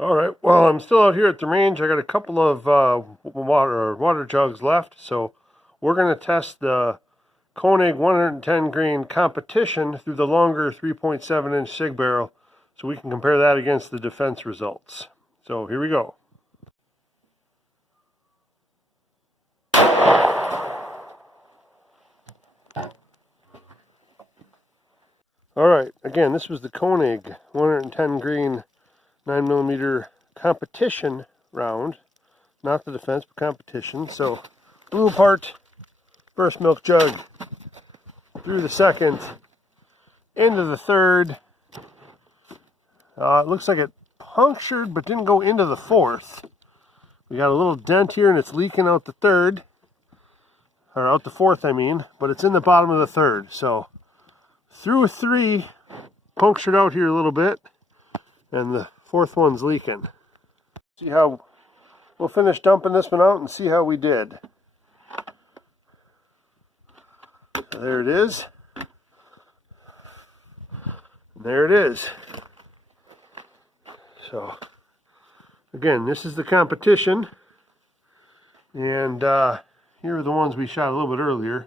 All right. Well, I'm still out here at the range. I got a couple of water jugs left, so we're going to test the Koenig 110 grain competition through the longer 3.7-inch SIG barrel, so we can compare that against the defense results. So here we go. All right. Again, this was the Koenig 110 grain 9mm competition round, not the defense, but competition. So blew apart first milk jug, through the second, into the third. It looks like it punctured but didn't go into the fourth. We got a little dent here and it's leaking out the third, or out the fourth I mean, but it's in the bottom of the third. So through three, punctured out here a little bit, and the fourth one's leaking. See how, we'll finish dumping this one out and see how we did. So there it is. And there it is. So again, this is the competition, and here are the ones we shot a little bit earlier,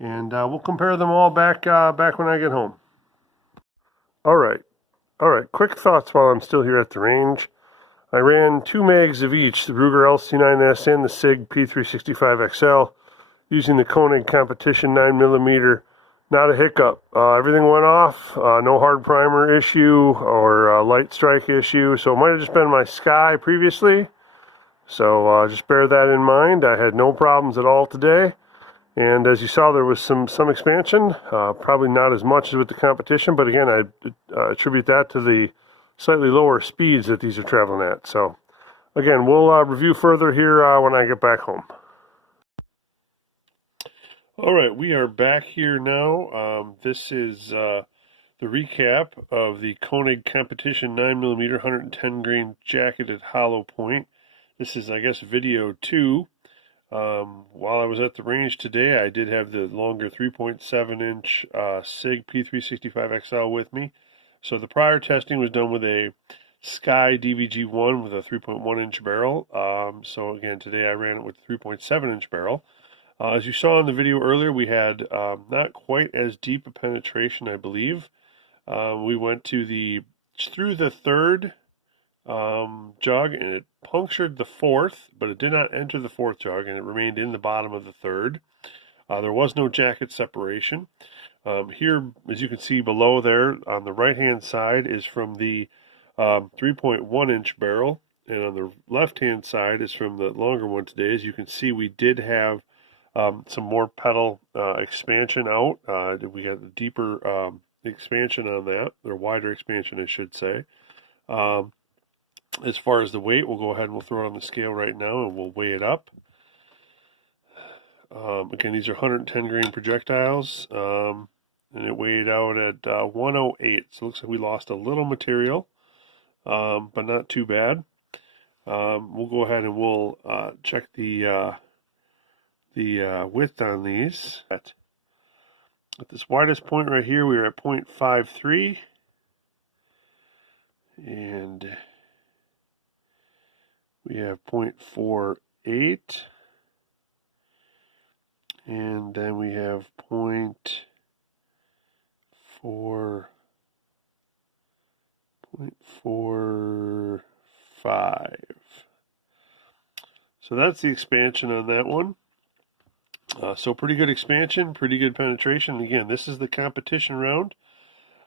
and we'll compare them all back when I get home. All right, quick thoughts while I'm still here at the range. I ran 2 mags of each, the Ruger LC9S and the SIG P365XL, using the Koenig competition 9mm. Not a hiccup. Everything went off. No hard primer issue or light strike issue. So it might have just been my sky previously. So just bear that in mind. I had no problems at all today. And as you saw, there was some expansion. Probably not as much as with the competition. But again, I attribute that to the slightly lower speeds that these are traveling at. So again, we'll review further here when I get back home. All right, we are back here now. This is the recap of the Koenig competition 9mm 110 grain jacketed hollow point. This is, I guess, video 2. While I was at the range today, I did have the longer 3.7-inch SIG P365XL with me. So the prior testing was done with a Sky DVG1 with a 3.1-inch barrel. So again, today I ran it with a 3.7-inch barrel. As you saw in the video earlier, we had not quite as deep a penetration, I believe. We went through the third jug, and it punctured the fourth, but it did not enter the fourth jug, and it remained in the bottom of the third. There was no jacket separation. Here, as you can see below there, on the right-hand side is from the 3.1-inch barrel, and on the left-hand side is from the longer one today. As you can see, we did have some more pedal expansion out. We got a deeper expansion on that, or wider expansion, I should say. As far as the weight, we'll go ahead and we'll throw it on the scale right now and we'll weigh it up. Again, these are 110 grain projectiles, and it weighed out at 108. So it looks like we lost a little material, but not too bad. We'll go ahead and we'll check the width on these. At this widest point right here, we were at 0.53, and we have 0.48, and then we have 0.45. So that's the expansion on that one. So pretty good expansion, pretty good penetration. Again, this is the competition round.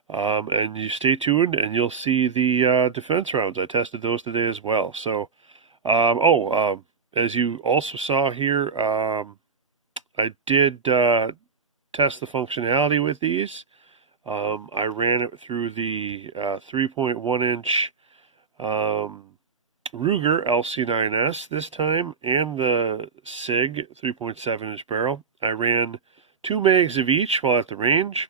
And you stay tuned and you'll see the defense rounds. I tested those today as well. So, as you also saw here, I did test the functionality with these. I ran it through the 3.1-inch Ruger LC9S this time, and the SIG 3.7-inch barrel. I ran 2 mags of each while at the range,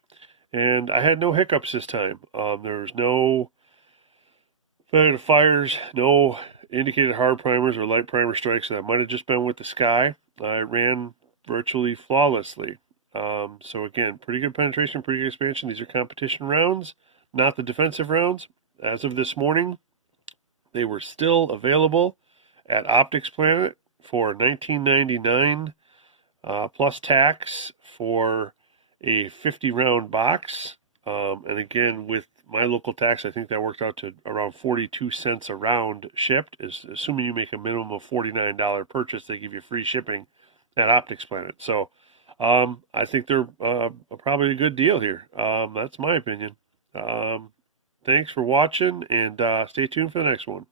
and I had no hiccups this time. There was no fires, no indicated hard primers or light primer strikes. That might have just been with the Sky. I ran virtually flawlessly. So again, pretty good penetration, pretty good expansion. These are competition rounds, not the defensive rounds. As of this morning, They were still available at Optics Planet for $19.99 plus tax for a 50 round box. And again, with my local tax, I think that worked out to around 42 cents a round shipped. Assuming you make a minimum of $49 purchase, they give you free shipping at Optics Planet. So I think they're probably a good deal here. That's my opinion. Thanks for watching, and stay tuned for the next one.